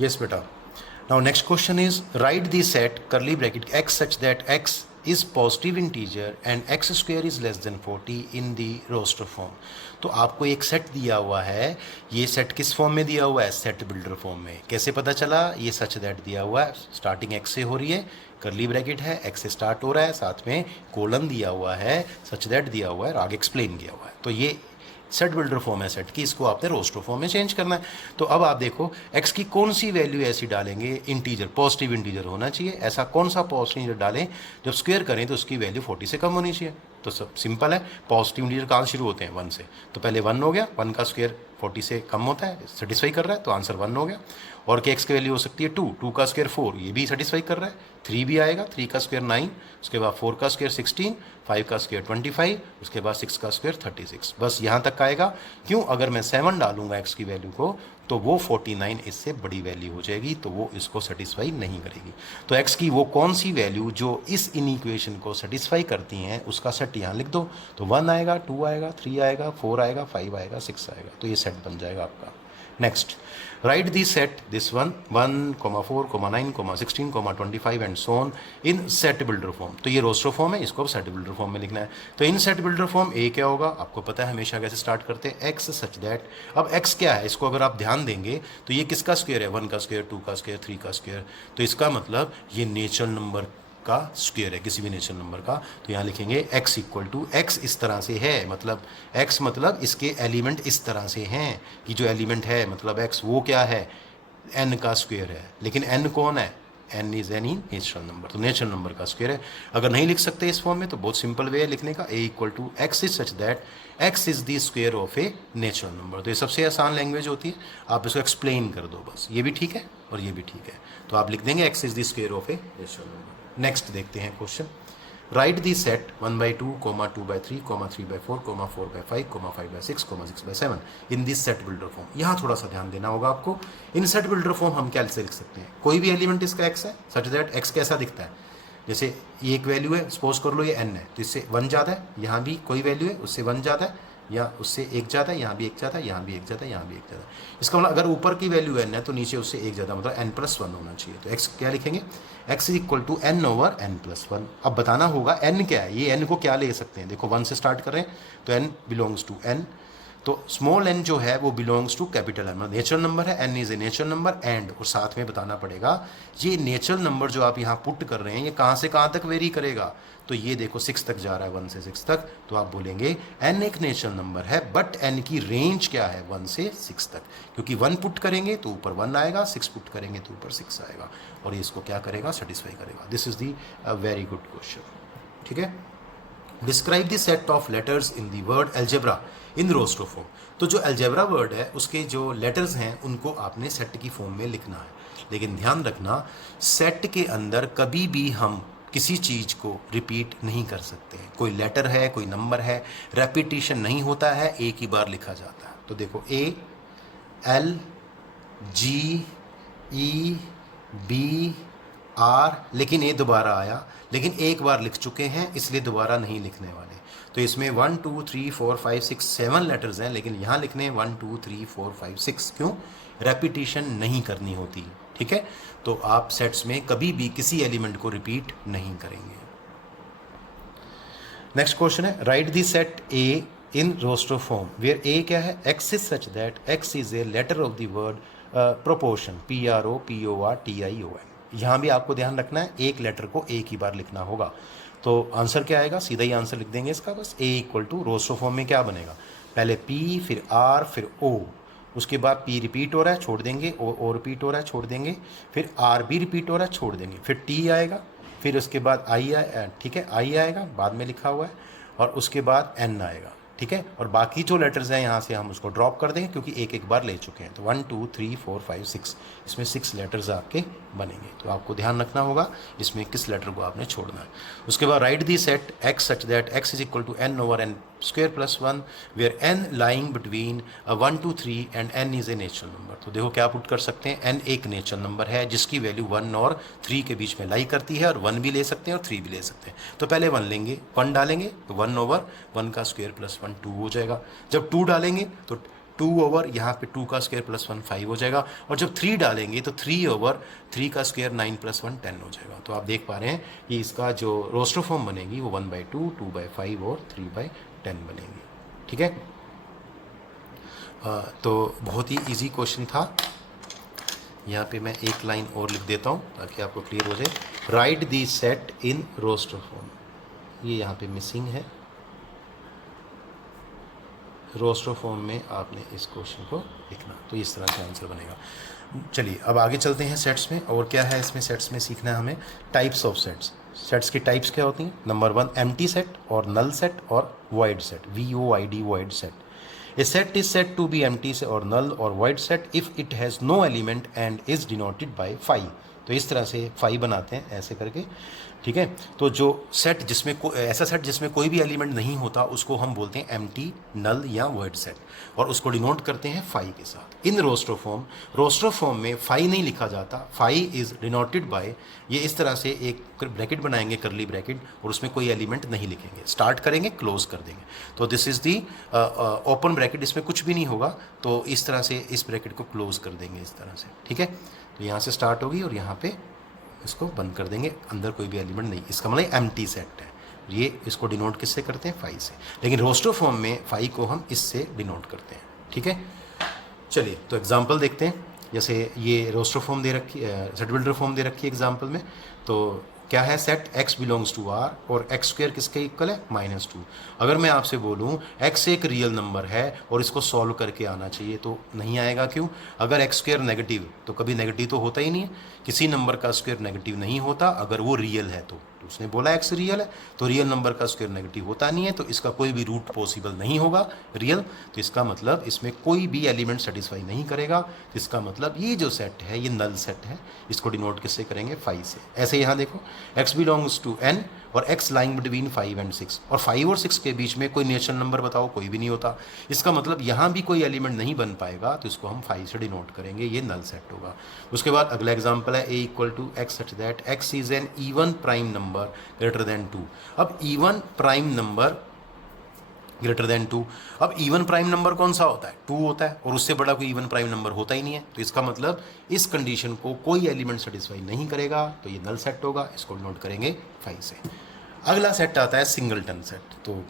Yes, beta. Now next question is write the set curly bracket x such that x is positive integer and x square is less than 40 in the roster form. तो आपको एक set दिया हुआ है, ये set किस form में दिया हुआ है? सेट बिल्डर फॉर्म में। कैसे पता चला? ये सच दैट दिया हुआ है, स्टार्टिंग x से हो रही है, करली ब्रैकेट है, x से स्टार्ट हो रहा है, साथ में कोलन दिया हुआ है, सच दैट दिया हुआ है और आगे एक्सप्लेन किया हुआ है। तो ये सेट बिल्डर फॉर्म है सेट की, इसको आपने रोस्टर फॉर्म में चेंज करना है। तो अब आप देखो x की कौन सी वैल्यू ऐसी डालेंगे, इंटीजर, पॉजिटिव इंटीजर होना चाहिए। ऐसा कौन सा पॉजिटिव इंटीजर डालें जब स्क्वायर करें तो उसकी वैल्यू 40 से कम होनी चाहिए। तो सब सिंपल है, पॉजिटिव इंटीजर कहाँ शुरू होते हैं? 1 से। तो पहले 1 हो गया, 1 का स्क्वायर 40 से कम होता है, सेटिस्फाई कर रहा है, तो आंसर 1 हो गया। और के एक्स की वैल्यू हो सकती है 2, 2 का स्क्वायर 4, ये भी सेटिस्फाई कर रहा है, 3 भी आएगा, 3 का स्क्वायर 9, उसके बाद 4 का स्क्वायर 16, 5 का स्क्वायर 25, उसके बाद 6 का स्क्वायर 36। बस यहाँ तक आएगा। क्यों? अगर मैं 7 डालूंगा एक्स की वैल्यू को तो वो 49 इससे बड़ी वैल्यू हो जाएगी, तो वो इसको सेटिस्फाई नहीं करेगी। तो एक्स की वो कौन सी वैल्यू जो इस इनइक्वेशन को सेटिस्फाई करती हैं उसका सेट यहाँ लिख दो। तो 1 आएगा, 2 आएगा, 3 आएगा, 4 आएगा, 5 आएगा, 6 आएगा, तो ये सेट बन जाएगा आपका। Next, right the set this 1, 4, 9, 16, 25 and so on in set builder form. तो ये रोस्टर फॉर्म है, इसको अब सेट बिल्डर फॉर्म में लिखना है। तो इन सेट बिल्डर फॉर्म ए क्या होगा? आपको पता है हमेशा कैसे स्टार्ट करते हैं, एक्स सच दैट। अब एक्स क्या है? इसको अगर आप ध्यान देंगे तो ये किसका स्क्वायर है? 1 का स्क्वायर, 2 का स्क्वायर, 3 का स्क्वायर। तो इसका मतलब ये नेचुरल नंबर का स्क्वायर है, किसी भी नेचुरल नंबर का। तो यहाँ लिखेंगे x इक्वल टू x इस तरह से है, मतलब x मतलब इसके एलिमेंट इस तरह से हैं कि जो एलिमेंट है मतलब x वो क्या है? n का स्क्वायर है। लेकिन n कौन है? n is any natural number, तो नेचुरल नंबर का स्क्वायर है। अगर नहीं लिख सकते इस फॉर्म में तो बहुत सिंपल वे है लिखने का, a equal to x is such that x is the square of a natural number. तो ये सबसे आसान लैंग्वेज होती है, आप इसको एक्सप्लेन कर दो बस। ये भी ठीक है और ये भी ठीक है, तो आप लिख देंगे x is the square of a natural number. Next देखते हैं question, right the set 1/2, 2/3, 3/4, 4/5, 5/6, 6/7 in this set builder form. यहाँ थोड़ा सा ध्यान देना होगा आपको। इन सेट बिल्डर फॉर्म हम क्या से लिख सकते हैं? कोई भी एलिमेंट इसका x है सच दैट x कैसा दिखता है? जैसे ये एक वैल्यू है, सपोज कर लो ये n है, तो इससे 1 ज़्यादा है, यहाँ भी कोई वैल्यू है उससे 1 ज़्यादा है, या उससे 1 ज़्यादा है, यहाँ भी 1 ज़्यादा है, यहाँ भी 1 ज़्यादा है, यहाँ भी 1 ज़्यादा है। इसका मतलब अगर ऊपर की वैल्यू n है तो नीचे उससे 1 ज़्यादा, मतलब n+1 होना चाहिए। तो x क्या लिखेंगे? x is equal to n/n+1। अब बताना होगा n क्या है, ये n को क्या ले सकते हैं। देखो 1 से स्टार्ट करें तो n बिलोंग्स टू n, तो स्मॉल n जो है वो बिलोंग्स टू कैपिटल n, मतलब नेचुरल नंबर है, n is a natural number and, और साथ में बताना पड़ेगा ये नेचुरल नंबर जो आप यहाँ पुट कर रहे हैं ये कहाँ से कहाँ तक वेरी करेगा। तो ये देखो 6 तक जा रहा है, 1 से 6 तक, तो आप बोलेंगे n एक नेचुरल नंबर है बट n की रेंज क्या है? 1 से 6 तक, क्योंकि 1 पुट करेंगे तो ऊपर 1 आएगा, 6 पुट करेंगे तो ऊपर 6 आएगा, और ये इसको क्या करेगा? सेटिस्फाई करेगा। This is the very good question. ठीक है, describe the set of letters in the word algebra in roster form. तो जो अलजेब्रा वर्ड है उसके जो लेटर्स हैं उनको आपने सेट की फॉर्म में लिखना है। लेकिन ध्यान रखना, सेट के अंदर कभी भी हम किसी चीज़ को रिपीट नहीं कर सकते हैं। कोई लेटर है, कोई नंबर है, रेपिटिशन नहीं होता है, एक ही बार लिखा जाता है। तो देखो A L G E B R, लेकिन ए दोबारा आया, लेकिन एक बार लिख चुके हैं इसलिए दोबारा नहीं लिखने वाले। तो इसमें 1 2 3 4 5 6 7 लेटर्स हैं, लेकिन यहाँ लिखने 1 2 3 4 5 6। क्यों? रेपिटिशन नहीं करनी होती। ठीक है, तो आप सेट्स में कभी भी किसी एलिमेंट को रिपीट नहीं करेंगे। नेक्स्ट क्वेश्चन है, write the set A in roster form where A क्या है? x is such that x is a letter of the word proportion, PROPORTION। यहाँ भी आपको ध्यान रखना है, एक लेटर को एक ही बार लिखना होगा। तो आंसर क्या आएगा? सीधा ही आंसर लिख देंगे इसका, बस a equal to roster form में क्या बनेगा? पहले P, फिर R, फिर O, उसके बाद P रिपीट हो रहा है छोड़ देंगे, O रिपीट हो रहा है छोड़ देंगे, फिर R भी रिपीट हो रहा है छोड़ देंगे, फिर T आएगा, फिर उसके बाद I आए, ठीक है, I आएगा बाद में लिखा हुआ है, और उसके बाद N आएगा। ठीक है, और बाकी जो लेटर्स हैं यहाँ से हम उसको ड्रॉप कर देंगे क्योंकि एक एक बार ले चुके हैं। तो 1 2 3 4 5 6, इसमें 6 लेटर्स आपके बनेंगे। तो आपको ध्यान रखना होगा इसमें किस लेटर को आपने छोड़ना है। उसके बाद write the set x such that x is equal to n/n square plus 1 where n lying between 1 2 3 and n is a natural number. तो देखो क्या पुट कर सकते हैं, n एक नेचुरल नंबर है जिसकी वैल्यू 1 और 3 के बीच में लाई करती है, और 1 भी ले सकते हैं और 3 भी ले सकते हैं। तो पहले 1 लेंगे, 1 डालेंगे तो 1/1 का स्क्वायर प्लस 1 2 हो जाएगा। जब 2 डालेंगे तो 2 ओवर यहाँ पे 2 का स्क्वायर प्लस 1 5 हो जाएगा, और जब 3 डालेंगे तो 3 ओवर 3 का स्क्वायर 9 प्लस 1 10 हो जाएगा। तो आप देख पा रहे हैं कि इसका जो रोस्टर फॉर्म बनेगी वो 1/2, 2/5 और 3/10 बनेगी। ठीक है, तो बहुत ही इजी क्वेश्चन था। यहाँ पे मैं एक लाइन और लिख देता हूँ ताकि आपको क्लियर हो जाए। Write the set in roster form, ये यहाँ पे मिसिंग है। रोस्टर फॉर्म में आपने इस क्वेश्चन को लिखना, तो इस तरह से आंसर बनेगा। चलिए अब आगे चलते हैं सेट्स में। और क्या है इसमें सेट्स में सीखना है हमें, टाइप्स ऑफ सेट्स। सेट्स की टाइप्स क्या होती हैं? नंबर 1 एम्प्टी सेट और नल सेट और void set, VOID void set. A set is said to be empty or null or void set if it has no element and is denoted by phi। तो इस तरह से phi बनाते हैं ऐसे करके। ठीक है, तो जो सेट जिसमें ऐसा सेट जिसमें कोई भी एलिमेंट नहीं होता उसको हम बोलते हैं एम्प्टी, नल या वॉइड सेट, और उसको डिनोट करते हैं phi के साथ। इन रोस्टर फॉर्म में phi नहीं लिखा जाता, phi इज डिनोटेड बाय, ये इस तरह से एक ब्रैकेट बनाएंगे, करली ब्रैकेट, और उसमें कोई एलिमेंट नहीं लिखेंगे, स्टार्ट करेंगे क्लोज कर देंगे। तो this is the open bracket, इसमें कुछ भी नहीं होगा, तो इस तरह से इस ब्रैकेट को क्लोज कर देंगे इस तरह से। ठीक है, तो यहाँ से स्टार्ट होगी और यहाँ पे इसको बंद कर देंगे, अंदर कोई भी एलिमेंट नहीं, इसका मतलब एम्प्टी सेट है। ये इसको डिनोट किससे करते हैं? phi से। लेकिन रोस्टर फॉर्म में phi को हम इससे डिनोट करते हैं। ठीक है, चलिए तो एग्जांपल देखते हैं। जैसे ये रोस्टर फॉर्म दे रखी है, सेट बिल्डर फॉर्म दे रखी है एग्जांपल में। तो क्या है, set x belongs to R और x स्क्वायर किसके इक्वल है? -2। अगर मैं आपसे बोलूँ x एक रियल नंबर है और इसको सॉल्व करके आना चाहिए, तो नहीं आएगा। क्यों? अगर x स्क्वायर नेगेटिव, तो कभी नेगेटिव तो होता ही नहीं है, किसी नंबर का स्क्वायर नेगेटिव नहीं होता अगर वो रियल है। तो उसने बोला x रियल है, तो रियल नंबर का स्क्वायर नेगेटिव होता नहीं है, तो इसका कोई भी रूट पॉसिबल नहीं होगा रियल। तो इसका मतलब इसमें कोई भी एलिमेंट सेटिस्फाई नहीं करेगा। तो इसका मतलब ये जो सेट है ये नल सेट है, इसको डिनोट किससे करेंगे? phi से। ऐसे यहाँ देखो, x बिलोंग्स टू n और x लाइंग बिटवीन 5 और 6, और 5 और 6 के बीच में कोई नेचुरल नंबर बताओ, कोई भी नहीं होता। इसका मतलब यहाँ भी कोई एलिमेंट नहीं बन पाएगा, तो इसको हम 5 से डिनोट करेंगे, ये नल सेट होगा। उसके बाद अगला एग्जांपल है a equal to x such that x is an even prime number greater than 2। अब even prime number greater than 2, अब इवन प्राइम नंबर कौन सा होता है? 2 होता है, और उससे बड़ा कोई इवन प्राइम नंबर होता ही नहीं है। तो इसका मतलब इस कंडीशन को कोई एलिमेंट सेटिस्फाई नहीं करेगा, तो ये नल सेट होगा, इसको नोट करेंगे 5 से। अगला सेट आता है सिंगलटन सेट। तो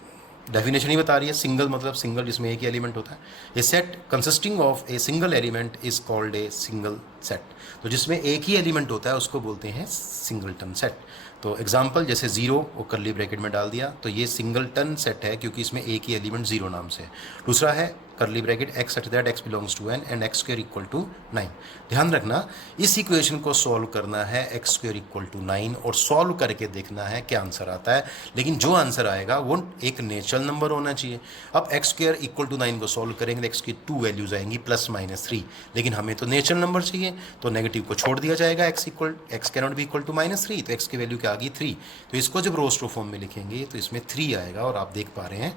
डेफिनेशन ही बता रही है, सिंगल मतलब सिंगल जिसमें एक ही एलिमेंट होता है। A set consisting of a single element is called a single set. तो जिसमें एक ही एलिमेंट होता है उसको बोलते हैं सिंगलटन सेट। तो एग्जांपल जैसे 0 वो करली ब्रैकेट में डाल दिया, तो ये सिंगलटन सेट है क्योंकि इसमें एक ही एलिमेंट 0 नाम से है। दूसरा है curly bracket x such that x belongs to n and x square equal to 9। ध्यान रखना, इस इक्वेशन को सॉल्व करना है x स्क्वायर इक्वल टू 9 और सॉल्व करके देखना है क्या आंसर आता है। लेकिन जो आंसर आएगा वो एक नेचुरल नंबर होना चाहिए। अब x स्क्वायर इक्वल टू 9 को सॉल्व करेंगे तो x की 2 वैल्यूज आएंगी +-3, लेकिन हमें तो नेचुरल नंबर चाहिए, तो नेगेटिव को छोड़ दिया जाएगा। x cannot be equal to -3, तो x की वैल्यू क्या आ गई 3। तो इसको जब रोस्टर फॉर्म में लिखेंगे तो इसमें 3 आएगा, और आप देख पा रहे हैं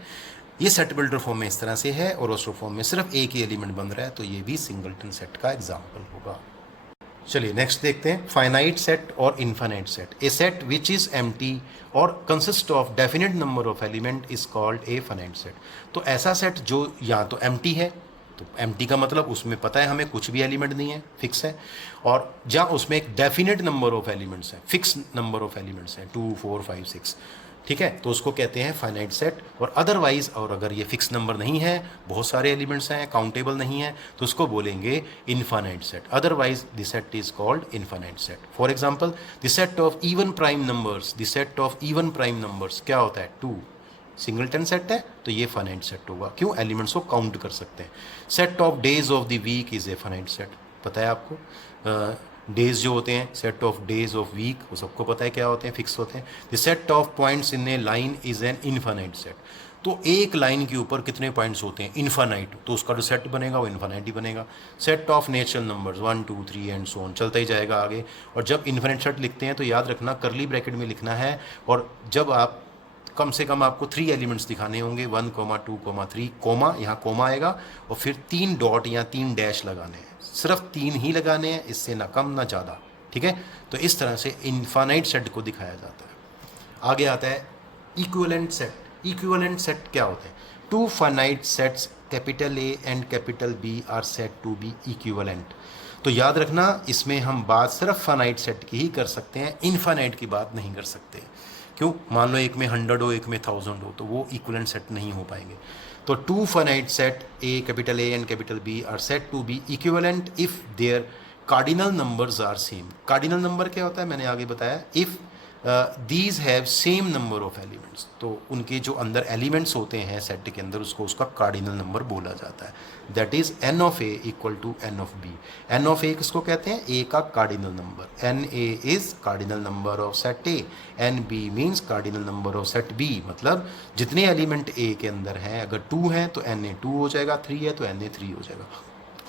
ये सेट बिल्डर फॉर्म में इस तरह से है और रोस्टर फॉर्म में सिर्फ एक ही एलिमेंट बन रहा है, तो ये भी सिंगलटन सेट का एग्जांपल होगा। चलिए नेक्स्ट देखते हैं, फाइनाइट सेट और infinite set. A set which is empty or consist of definite number of element is called a finite set. तो ऐसा सेट जो या तो एम्प्टी है, तो एम्प्टी का मतलब उसमें पता है हमें कुछ भी एलिमेंट नहीं है, फिक्स है, और जहाँ उसमें एक डेफिनेट नंबर ऑफ एलिमेंट्स हैं, फिक्स नंबर ऑफ एलिमेंट्स हैं 2 4 5 6, ठीक है, तो उसको कहते हैं फाइनाइट सेट। और अदरवाइज, और अगर ये फिक्स नंबर नहीं है, बहुत सारे एलिमेंट्स हैं, काउंटेबल नहीं है, तो उसको बोलेंगे infinite set. Otherwise the set is called infinite set. For example the set of even prime numbers, the set of even prime numbers क्या होता है? 2। सिंगलटन सेट है तो ये फाइनाइट सेट होगा, क्यों? एलिमेंट्स को काउंट कर सकते हैं। Set of days of the week is a finite set. पता है आपको डेज जो होते हैं, set of days of week, वो सबको पता है क्या होते हैं, फिक्स होते हैं। The set of points in A line is an infinite set. तो एक लाइन के ऊपर कितने पॉइंट्स होते हैं? इनफाइनाइट, तो उसका जो सेट बनेगा वो इनफाइनाइट ही बनेगा। Set of natural numbers 1 2 3 and so on, चलता ही जाएगा आगे। और जब इनफाइनाइट सेट लिखते हैं तो याद रखना करली ब्रैकेट में लिखना है, और जब आप कम से कम आपको 3 एलिमेंट्स दिखाने होंगे, 1 2 3 कोमा, यहाँ कोमा आएगा, और फिर 3 डॉट या 3 डैश लगाने हैं, सिर्फ 3 ही लगाने हैं, इससे ना कम ना ज़्यादा, ठीक है। तो इस तरह से इनफाइनाइट सेट को दिखाया जाता है। आगे आता है इक्विवेलेंट सेट। इक्विवेलेंट सेट क्या होते हैं? 2 finite sets capital A and capital B are said to be equivalent. तो याद रखना, इसमें हम बात सिर्फ फाइनाइट सेट की ही कर सकते हैं, इनफाइनाइट की बात नहीं कर सकते। क्यों? मान लो एक में 100 हो, एक में 1000 हो, तो वो इक्विवेलेंट सेट नहीं हो पाएंगे। तो two finite set A capital A and capital B are said to be equivalent if their cardinal numbers are same. Cardinal number क्या होता है मैंने आगे बताया, if these have same number of elements. तो उनके जो अंदर एलिमेंट्स होते हैं सेट के अंदर, उसको उसका कार्डिनल नंबर बोला जाता है। That is n of A equal to n of B. N of A किसको कहते हैं? ए का cardinal number. N A is cardinal number of set A, n B means cardinal number of set B. मतलब जितने element ए के अंदर हैं, अगर 2 हैं तो एन ए 2 हो जाएगा, 3 है तो एन ए 3 हो जाएगा,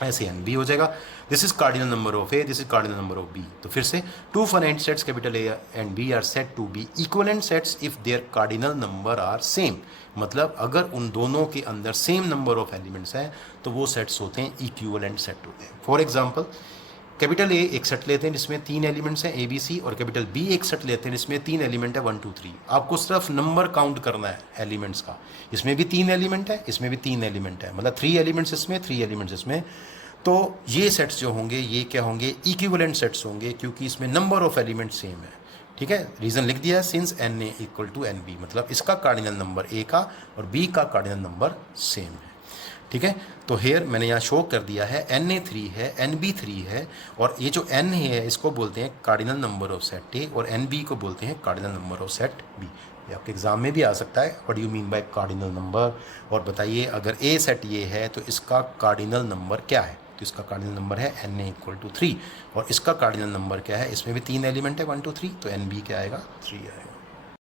ऐसे एन बी हो जाएगा। This is cardinal number of A, this is cardinal number of B. तो फिर से two finite sets capital A and B are said to be equivalent sets if their cardinal number are same. मतलब अगर उन दोनों के अंदर same number of elements हैं तो वो सेट्स होते हैं इक्विवेलेंट सेट होते हैं। फॉर एग्जाम्पल, कैपिटल ए एक सेट लेते हैं जिसमें 3 एलिमेंट्स हैं ए बी सी, और कैपिटल बी एक सेट लेते हैं जिसमें 3 एलिमेंट है 1 2 3। आपको सिर्फ नंबर काउंट करना है एलिमेंट्स का। इसमें भी 3 एलिमेंट है, इसमें भी 3 एलिमेंट है, मतलब 3 एलिमेंट्स इसमें, 3 एलिमेंट्स इसमें। तो ये सेट्स जो होंगे ये क्या होंगे? इक्विवेलेंट सेट्स होंगे, क्योंकि इसमें नंबर ऑफ एलिमेंट सेम है। ठीक है, रीज़न लिख दिया है, since n A equal to n B, मतलब इसका कार्डिनल नंबर ए का और बी का कार्डिनल नंबर सेम है। ठीक है, तो हेयर मैंने यहाँ शो कर दिया है एन ए 3 है, एन बी 3 है, और ये जो एन है इसको बोलते हैं cardinal number of set A, और एन बी को बोलते हैं cardinal number of set B. ये आपके एग्जाम में भी आ सकता है, what do you mean by cardinal number. और बताइए अगर ए सेट ये है तो इसका कार्डिनल नंबर क्या है? तो इसका कार्डिनल नंबर है एन ए इक्वल टू 3, और इसका कार्डिनल नंबर क्या है? इसमें भी 3 एलिमेंट है 1 2 3, तो एन बी क्या आएगा? 3 आएगा।